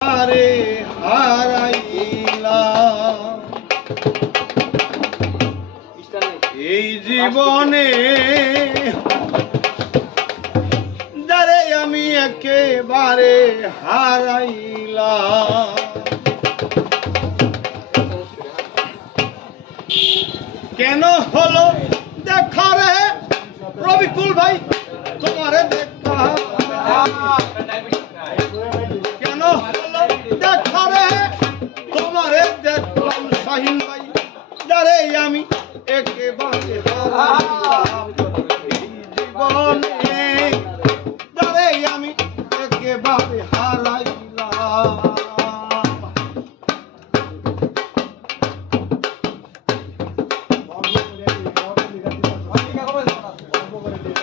আরে হারাইলাম এই জীবনে যারে আমি একেবারে হারাইলাম। কেন হলো দেখা রে রবিকুল ভাই তোমারে দেখা, কেন হলো দেখা রে তোমারে দেখলাম শাহিন ভাই যারে আমি একেবারে হারাইলাম। জীবনে যারে আমি একেবারে হারাইলাম।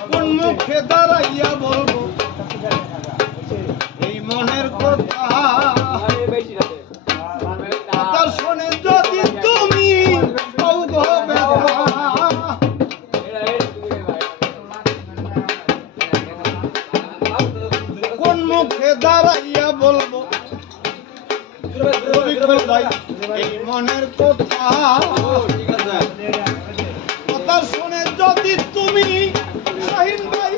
কোন মুখে দাঁড়াইয়া বলবো এই মনের কথা, তার শুনে যদি তুমি কোন মুখে দাঁড়াইয়া বলবো এই মনের কথা, কথা শুনে যদি তুমি শাহিন ভাই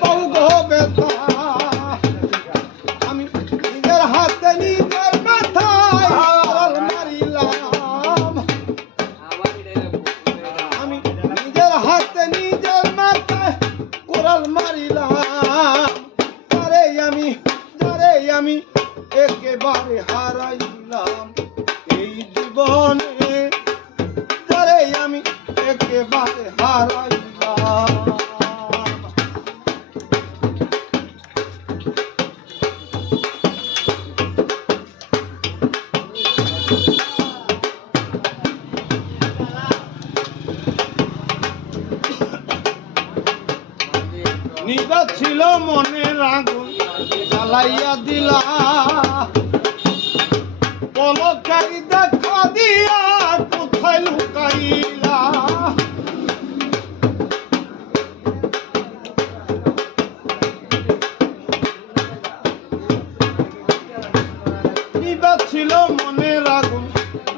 পাও গো ব্যথা। আমি নিজের হাতে নিজের মাথায় কোরাল মারিলাম, আমি নিজের হাতে নিজের মাথায় কোরাল মারিলাম। যারে আমি একেবারে হারাইলাম এই জীবনে, যারে আমি একেবারে হারাইলাম। নিবা ছিল মনের আগুন জ্বালাইয়া দিলা, পলকাই দেখা দিয়া কোথায় লুকাইলা। নিবা ছিল মনের আগুন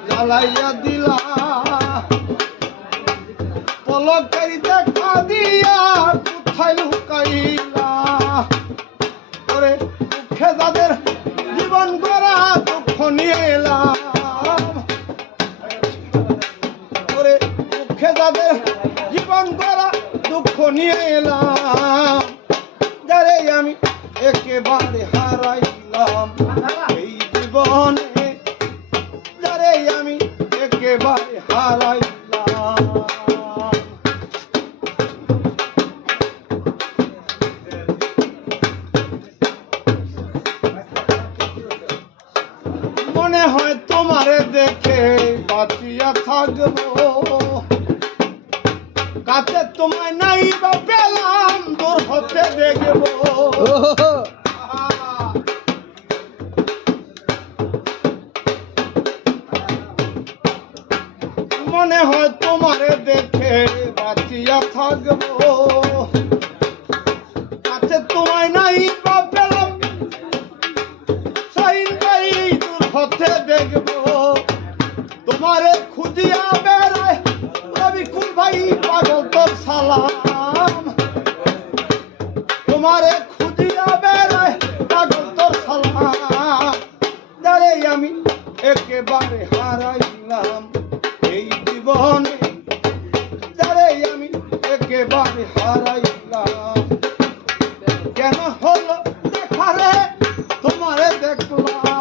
জ্বালাইয়া দিলা, পলকাই দেখা দিয়া কোথায় লুকাইলা। ওরে দুঃখে যাদের জীবন গড়া দুঃখ নিয়ে এলাম, ওরে দুঃখে যাদের জীবন গড়া দুঃখ নিয়ে এলাম। যারে আমি একেবারে হারাইলাম এই জীবনে, যারে আমি একেবারে হারাইলাম। মনে হয় তোমারে দেখে বাঁচিয়া থাকবো, কাছে তোমায় নাই বা পেলাম দূর হতে দেখবো। মনে হয় তোমারে দেখে বাঁচিয়া থাকবো, কাছে তোমায় নাই বা পেলাম শাহিন ভাই দূর হতে দেখবো। তোমারে খুঁজিয়া বেড়ায় রবিকুল ভাই পাগল তোর সালাম, তোমারে খুঁজিয়া বেড়ায় পাগল তোর সালাম। যারে আমি একেবারে হারাইলাম এই জীবনে, যারে আমি একেবারে হারাইলাম। কেন হলো দেখা রে তোমারে দেখলাম,